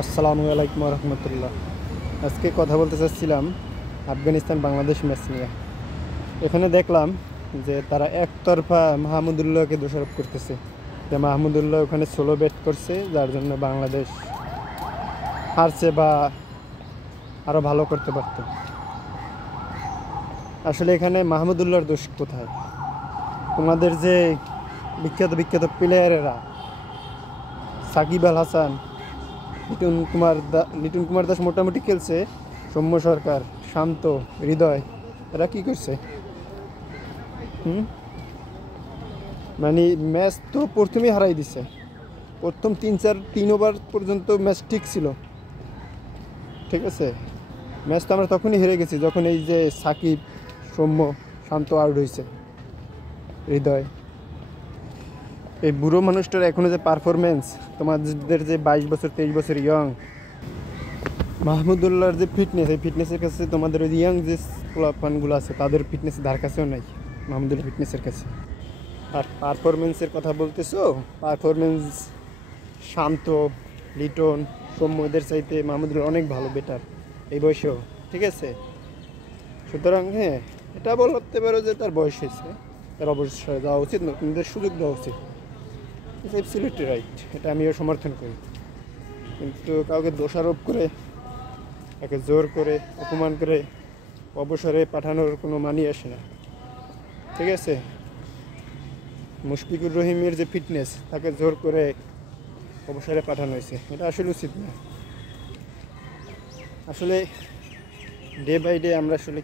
আসসালামু আলাইকুম রহমতুল্লাহ। আজকে কথা বলতে চাচ্ছিলাম আফগানিস্তান বাংলাদেশ ম্যাচ নিয়ে। এখানে দেখলাম যে তারা একতরফা মাহমুদুল্লাহকে দোষারোপ করতেছে যে মাহমুদুল্লাহ ওখানে সোলো ব্যাট করছে, যার জন্য বাংলাদেশ হারছে বা আরও ভালো করতে পারত। আসলে এখানে মাহমুদুল্লাহর দোষ কোথায়? তোমাদের যে বিখ্যাত বিখ্যাত প্লেয়ারেরা সাকিব আল হাসান, লিটন কুমার দাস মোটামুটি খেলছে, সৌম্য সরকার, শান্ত, হৃদয়, এরা কি করছে? মানে ম্যাচ তো প্রথমেই হারাই দিছে। প্রথম 3 ওভার পর্যন্ত ম্যাচ ঠিক ছিল, ঠিক আছে। ম্যাচ তো আমরা তখনই হেরে গেছি যখন এই যে সাকিব, সৌম্য, শান্ত আউট হয়েছে। হৃদয়, এই বুড়ো মানুষটার এখনো যে পারফরমেন্স, তোমাদের যে 22 বছর 23 বছর ইয়ং মাহমুদুল্লাহর যে ফিটনেস, এই ফিটনেসের কাছে তোমাদের ওই ইয়াং যে প্লেয়ারগুলো আছে তাদের ফিটনেসের ধার কাছেও নাই মাহমুদুল্লাহ ফিটনেসের কাছে। আর পারফরমেন্সের কথা বলতেছো, পারফরমেন্স শান্ত, লিটন, সৌম্য এদের চাইতে মাহমুদুল্লাহ অনেক ভালো, বেটার এই বয়সেও, ঠিক আছে। সুতরাং হ্যাঁ, এটা বলতে পারো যে তার বয়স হয়েছে, তার অবশ্যই দেওয়া উচিত, নতুনদের সুযোগ দেওয়া উচিত। ইটস অ্যাবসলিউটলি রাইট, এটা আমিও সমর্থন করি। কিন্তু কাউকে দোষারোপ করে, তাকে জোর করে, অপমান করে অবসরে পাঠানোর কোনো মানি আসে না, ঠিক আছে। মুশফিকুর রহিমের যে ফিটনেস, তাকে জোর করে অবসরে পাঠানো হয়েছে, এটা আসলে উচিত না। আসলে ডে বাই ডে আমরা আসলে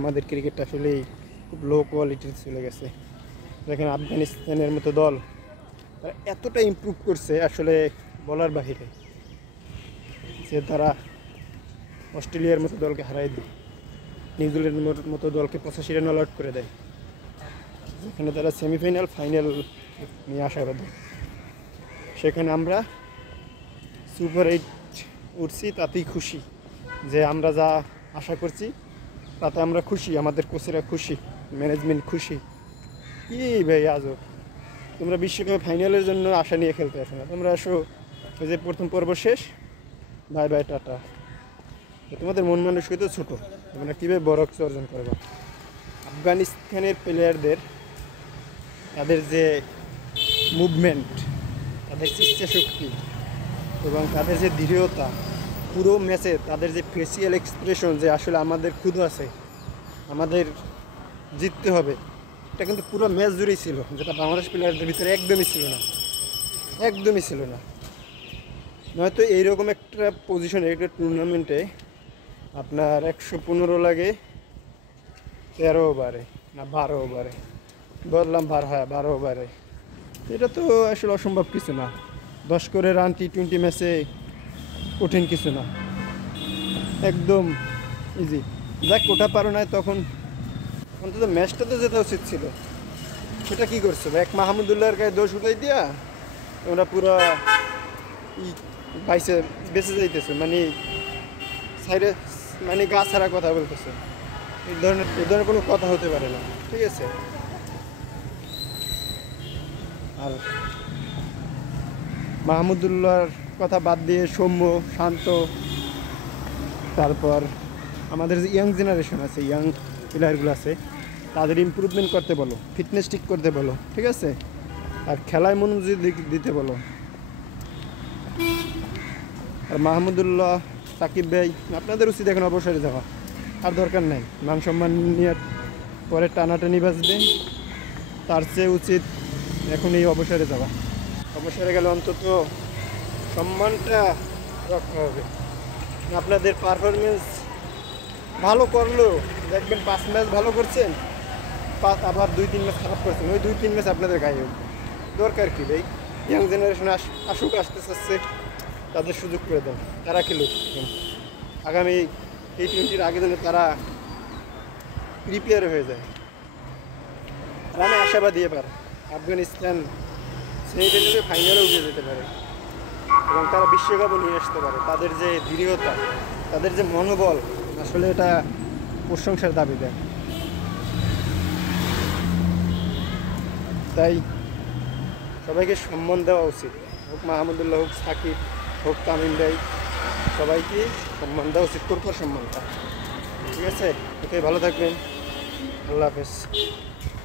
আমাদের ক্রিকেটটা আসলেই খুব লো কোয়ালিটির চলে গেছে। দেখেন আফগানিস্তানের মতো দল, তারা এতটা ইমপ্রুভ করছে আসলে বলার বাহিরে, যে তারা অস্ট্রেলিয়ার মতো দলকে হারাই দেয়, নিউজিল্যান্ডের মতো দলকে 85 রান অল আউট করে দেয়, যেখানে তারা সেমিফাইনাল ফাইনাল নিয়ে আসার কথা। সেখানে আমরা সুপার 8 উঠছি, তাতেই খুশি, যে আমরা যা আশা করছি তাতে আমরা খুশি, আমাদের কোচেরা খুশি, ম্যানেজমেন্ট খুশি। কি ভাই আজব, তোমরা বিশ্বকাপে ফাইনালের জন্য আশা নিয়ে খেলতে আসো না, তোমরা আসো ওই যে প্রথম পর্ব শেষ, বাই বাই টাটা। তোমাদের মন মানসিকতা ছোটো, তোমরা কীভাবে বড় কিছু অর্জন করবে? আফগানিস্তানের প্লেয়ারদের, তাদের যে মুভমেন্ট, তাদের ইচ্ছা শক্তি এবং তাদের যে দৃঢ়তা, পুরো ম্যাচে তাদের যে ফেসিয়াল এক্সপ্রেশন, যে আসলে আমাদের ক্ষুধা আছে, আমাদের জিততে হবে, এটা কিন্তু পুরো ম্যাচ জুড়েই ছিল, যেটা বাংলাদেশ প্লেয়ারদের ভিতরে একদমই ছিল না, একদমই ছিল না। নয়তো এইরকম একটা পজিশনে, একটা টুর্নামেন্টে আপনার 115 লাগে 13 ওভারে না 12 ওভারে, বললাম 12 ওভারে, এটা তো আসলে অসম্ভব কিছু না। 10 করে রান T20 ম্যাচে কঠিন কিছু না, একদম ইজি। যাক, ওটা পারো না, তখন অন্তত ম্যাচটা তো যেতে উচিত ছিল। সেটা কী করছো? এক মাহমুদুল্লাহর গায়ে দোষ উঠাই দিয়া তোমরা পুরো বাইসে বেঁচে যাইতেছো, মানে সাইডে, মানে গা ছাড়া কথা বলতেছে। এই ধরনের কোনো কথা হতে পারে না, ঠিক আছে। আর মাহমুদুল্লাহর কথা বাদ দিয়ে সৌম্য, শান্ত, তারপর আমাদের যে ইয়াং জেনারেশন আছে, ইয়াং প্লেয়ারগুলো আছে, তাদের ইমপ্রুভমেন্ট করতে বলো, ফিটনেস ঠিক করতে বলো, ঠিক আছে। আর খেলায় মনোযোগ দিতে বলো। আর মাহমুদুল্লাহ, সাকিব ভাই, আপনাদের উচিত এখন অবসরে যাওয়া, আর দরকার নাই। মান সম্মান নিয়ে পরে টানাটানি বাজবে, তার চেয়ে উচিত এখন এই অবসরে যাওয়া। অবসরে গেলে অন্তত সম্মানটা রক্ষা হবে। আপনাদের পারফরমেন্স ভালো করলেও দেখবেন 5 ম্যাচ ভালো করছেন, আবার 2-3 ম্যাচ খারাপ করছেন, ওই 2-3 ম্যাচ আপনাদের গায়ে উঠবে। দরকার কি ভাই? ইয়াং জেনারেশন আসুক, আসতে চাচ্ছে, তাদের সুযোগ করে দেন, তারা খেলুক। আগামী T20 আগে যেন তারা প্রিপেয়ার হয়ে যায়। আর আমি আশাবাদী এবার আফগানিস্তান সেমিফাইনালে ফাইনালে উঠে যেতে পারে এবং তারা বিশ্বকাপও নিয়ে আসতে পারে। তাদের যে দৃঢ়তা, তাদের যে মনোবল, আসলে এটা প্রশংসার দাবি দেয়। তাই সবাইকে সম্মান দেওয়া উচিত। হোক মাহমুদুল্লাহ, হোক সাকিব, হোক তামিম ভাই, সবাইকে সম্মান দেওয়া উচিত, কর্পোর সম্মানটা। ঠিক আছে, ওকে, ভালো থাকবেন, আল্লাহ হাফেজ।